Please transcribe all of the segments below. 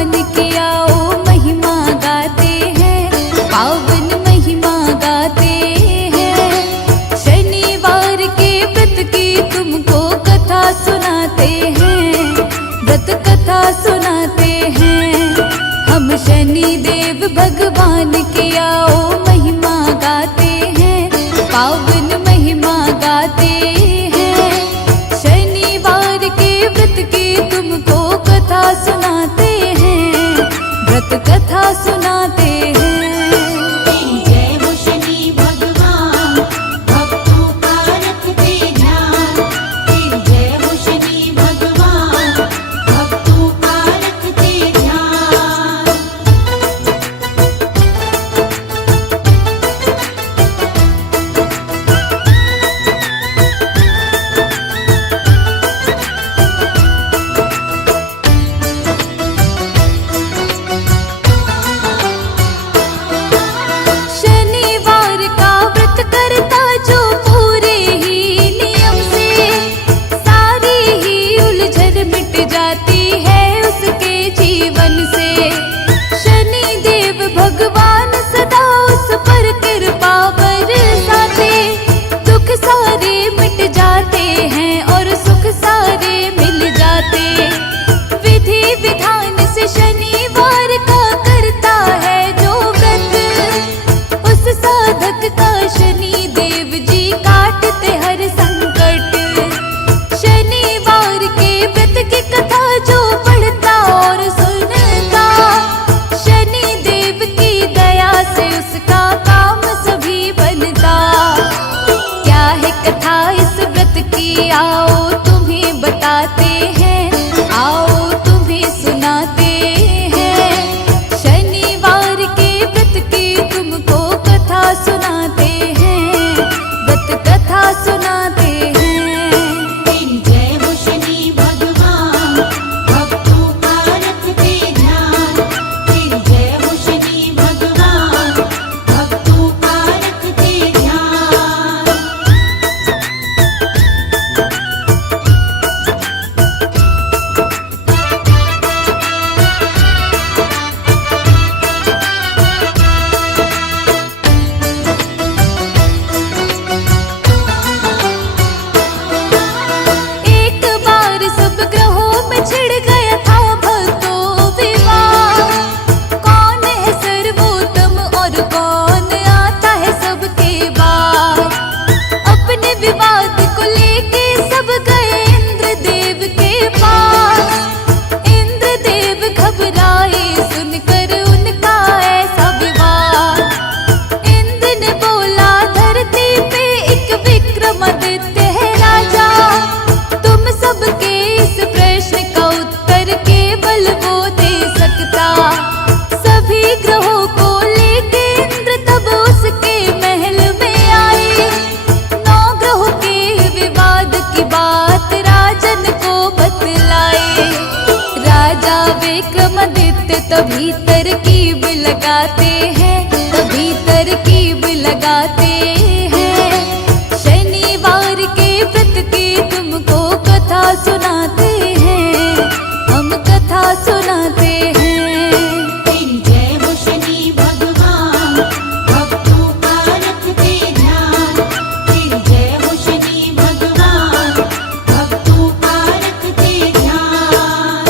भगवान की आओ महिमा गाते हैं, पावन महिमा गाते हैं। शनिवार के व्रत की तुमको कथा सुनाते हैं, व्रत कथा सुनाते हैं। हम शनि देव भगवान की आओ महिमा गाते हैं, पावन महिमा गाते हैं। शनिवार के व्रत की तुमको कथा सुनाते हैं, व्रत कथा सुनाते हैं। जय हो शनि भगवान, भक्तों का रखते ध्यान। जय हो शनि भगवान, भक्तों का रखते ध्यान। शनिवार का व्रत करता जो पूरे ही नियम से, सारी ही उलझन मिट जाती है उसके जीवन से। शनि देव भगवान सदा उस पर कृपा बरसाते, दुख सारे मिट जाते हैं और सुख सारे मिल जाते। विधि विधान से शनिवार का करता है जो व्रत, उस साधक का शनि देव जी काटते हर संकट। शनिवार के व्रत की कथा जो पढ़ता और सुनता, शनि देव की दया से उसका काम सभी बनता। क्या है कथा इस व्रत की आओ तुम्हें बताते हैं, आओ तुम्हें सुनाते हैं। शनिवार के व्रत की तुमको कथा सुनाते हैं, व्रत कथा सुनाते हैं। जय हो शनि भगवान, भक्तों का रखते ध्यान। जय हो शनि भगवान, भक्तों का रखते ध्यान। एक बार सब ग्रहों में छिड़ गया था भक्तों विवाह। कौन है सर्वोत्तम और कौन आता है सबके बाद। अपने विवाद को लेके सब गए इंद्र देव के पास। इंद्र देव घबराए सुनकर उनका ऐसा विवाद। इंद्र ने बोला धरती पे एक विक्रमादित्य है राजा, तुम सबके इस प्रश्न का उत्तर केवल वो दे सकता। सभी ग्रहों को लेके इंद्र तब उसके महल में आए। 9 ग्रहों के विवाद की बात राजन को बतलाए। राजा विक्रमादित्य तभी तरकीब लगाते हैं, तभी तरकीब लगाते हैं। शनिवार के व्रत की तुमको कथा सुनाते हैं, हम कथा सुनाते हैं। जय हो शनि भगवान, भक्तों का रखते ध्यान। जय हो शनि भगवान, भक्तों का रखते ध्यान।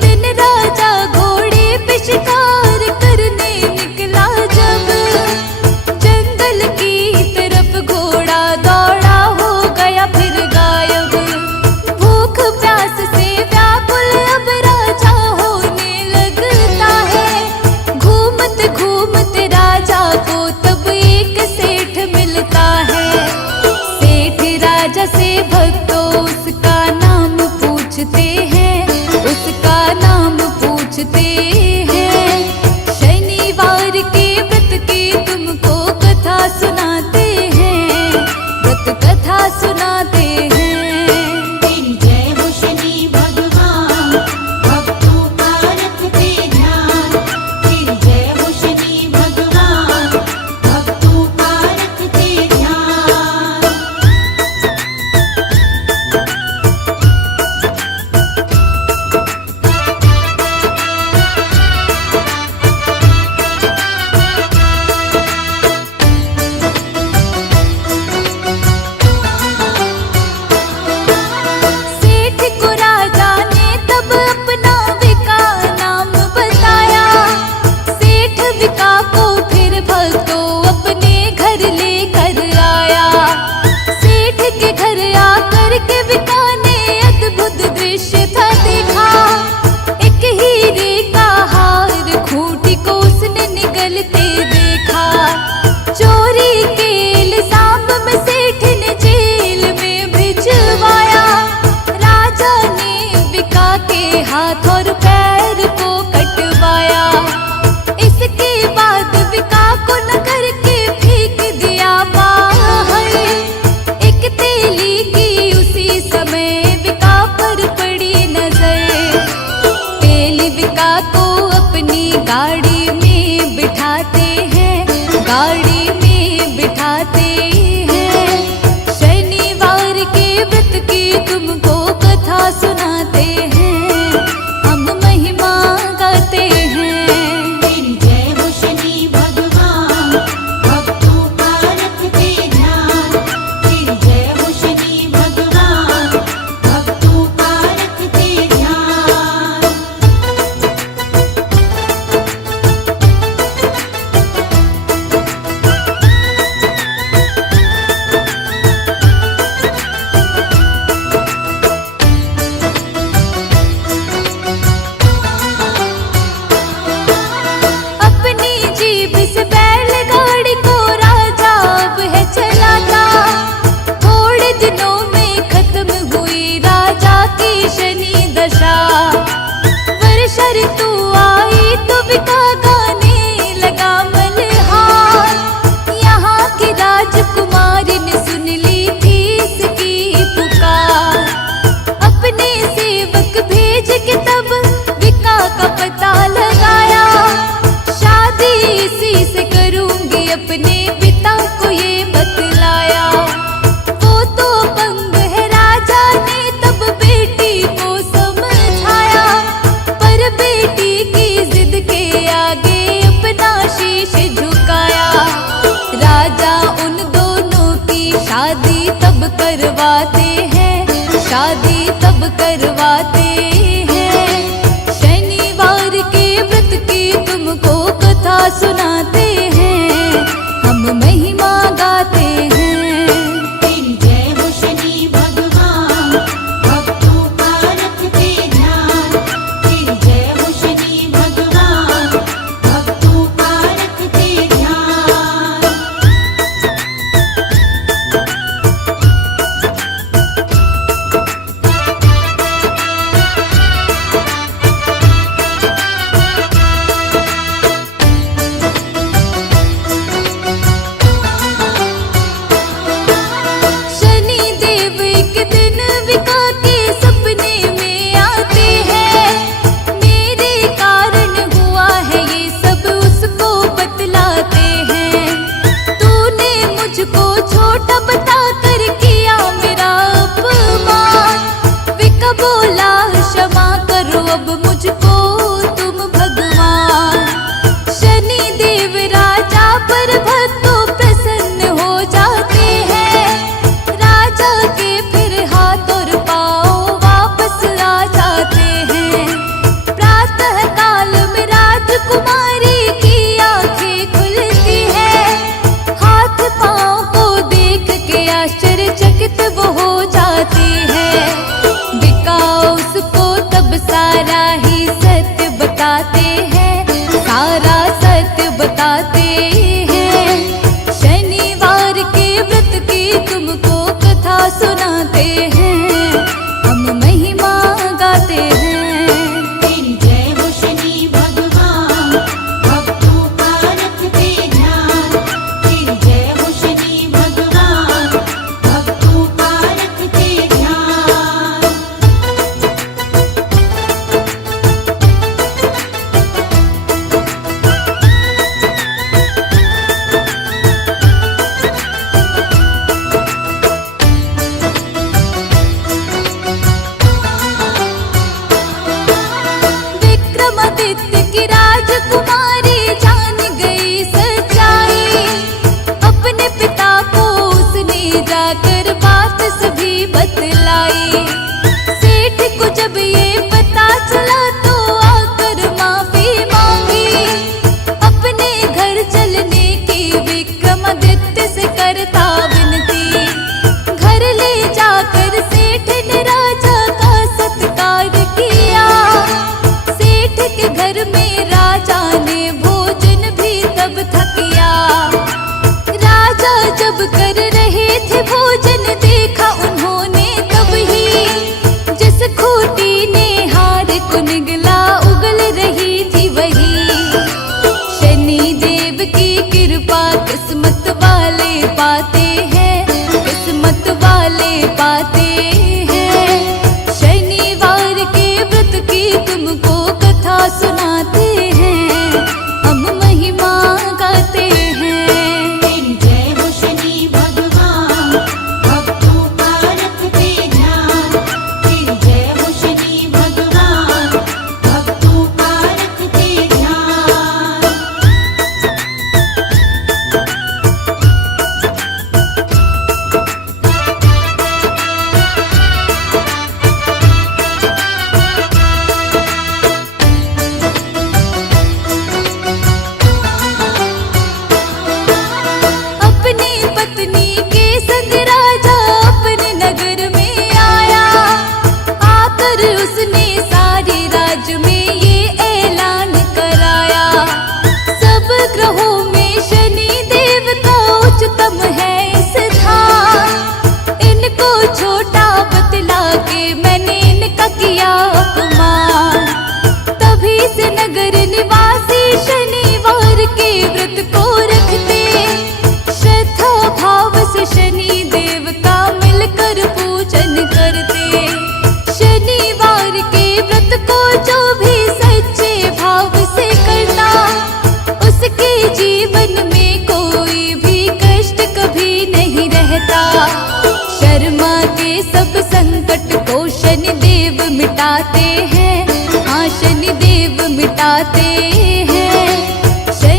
दिन राजा घोड़े पे शिकार करने निकला जब जंगल की तरफ घोड़ा दौड़ा हो गया फिर गायब। भूख प्यास से व्याकुल अब राजा होने लगता है। घूमते घूमते राजा को तब एक सेठ मिलता है। सेठ राजा से भक्तों उसका नाम पूछते हैं, उसका नाम पूछते हैं। शनिवार के व्रत की तुमको कथा सुनाते हैं, व्रत कथा सुनाते हैं। तेरी जय हो शनि भगवान, भक्तों का रखते ध्यान। तेरी जय हो शनि भगवान, भक्तों का रखते ध्यान। सेठ को राजा ने तब अपना विका नाम बताया। सेठ विका को फिर भक्तों अपने घर लेकर आया। सेठ के घर आकर के विका ने अद्भुत दृश्य था देखा। एक हीरे का हार खूंटी को उसने निगलते देखा। चोरी के इल्जाम में सेठ ने जेल में भिजवाया। राजा ने विका के हाथ और पैर को कटवाया। इसके बाद विका को नगर के फेंक दिया बाहर। एक तेली की उसी समय विका पर पड़ी नजर। तेली विका को अपनी गाड़ी में बिठाते हैं, गाड़ी में बिठाते हैं। शनिवार के व्रत की तुमको कथा सुनाते हैं, हम महिमा गाते हैं। तेरी जय हो शनि भगवान, भक्तों का रखते ध्यान। तेरी जय हो शनि भगवान, भक्तों का रखते ध्यान। अपनी जीभ से बैलगाड़ी को राजा अब है चलाता। थोड़े दिनों में खत्म हुई राजा की शनि दशा। वर्षा ऋतु आई तो विका गाने लगा मल्हार। यहाँ की राजकुमारी ने सुन ली थी इसकी पुकार। अपने सेवक भेज के तब विका का पता लगाया। शादी इसी से करूंगी अपने पिता को ये बतलाया। वो तो पंग है राजा ने तब बेटी को समझाया। पर बेटी की जिद के आगे अपना शीश झुकाया। राजा उन दोनों की शादी तब करवाते हैं, शादी तब करवाते हैं। शनिवार के व्रत की तुमको कथा सुनाते हैं, हम महिमा गाते हैं। तेरी जय हो शनि भगवान, भक्तों का रखते ध्यान। तेरी जय हो शनि भगवान, भक्तों का रखते ध्यान। बताते हैं, सारा सत्य बताते हैं। शनिवार के व्रत की तुमको कथा सुनाते हैं, हम महिमा गाते हैं। तेरी जय हो शनि भगवान, भक्तों का रखते ध्यान। तेरी जय हो शनि भगवान, भक्तों का रखते ध्यान। विक्रमादित्य की राजकुमारी जान गई सच्चाई, अपने पिता को उसने जाकर बात सभी बतलाई। सेठ को जब ये पता चला तो आकर माफी मांगी, अपने घर चलने की विक्रमादित्य से करता विनती। घर ले जाकर सेठ ने राजा का सत्कार किया, सेठ के घर में राजा ने भोजन भी तब था किया। राजा जब कर रहे थे भोजन देखा उन्होंने तब ही, जिस खूंटी ने हार को निगला उगल रही थी वही। शनि देव की कृपा किस्मत वाले पाते हैं, किस्मत वाले पाते हैं। शनिवार के व्रत की तुमको कथा सुनाते हैं, हम महिमा गाते हैं। तेरी जय हो शनि भगवान, भक्तों का रखते ध्यान। तेरी जय हो शनि भगवान, भक्तों का रखते ध्यान। अपनी पत्नी के संग राजा अपने नगर में आया, आकर उसने सारे राज्य में ये ऐलान कराया। सब ग्रहों में शनि देव का उच्चतम है स्थान, इनको छोटा बतला के मैंने इनका किया अपमान। तभी से नगर निवासी शनिवार के व्रत को रखते, श्रद्धा भाव से शनि देव का मिलकर पूजन करते। शनिवार के व्रत को जो भी सच्चे भाव से करता, उसके जीवन में कोई भी कष्ट कभी नहीं रहता। शर्मा के सब संकट को शनि देव मिटाते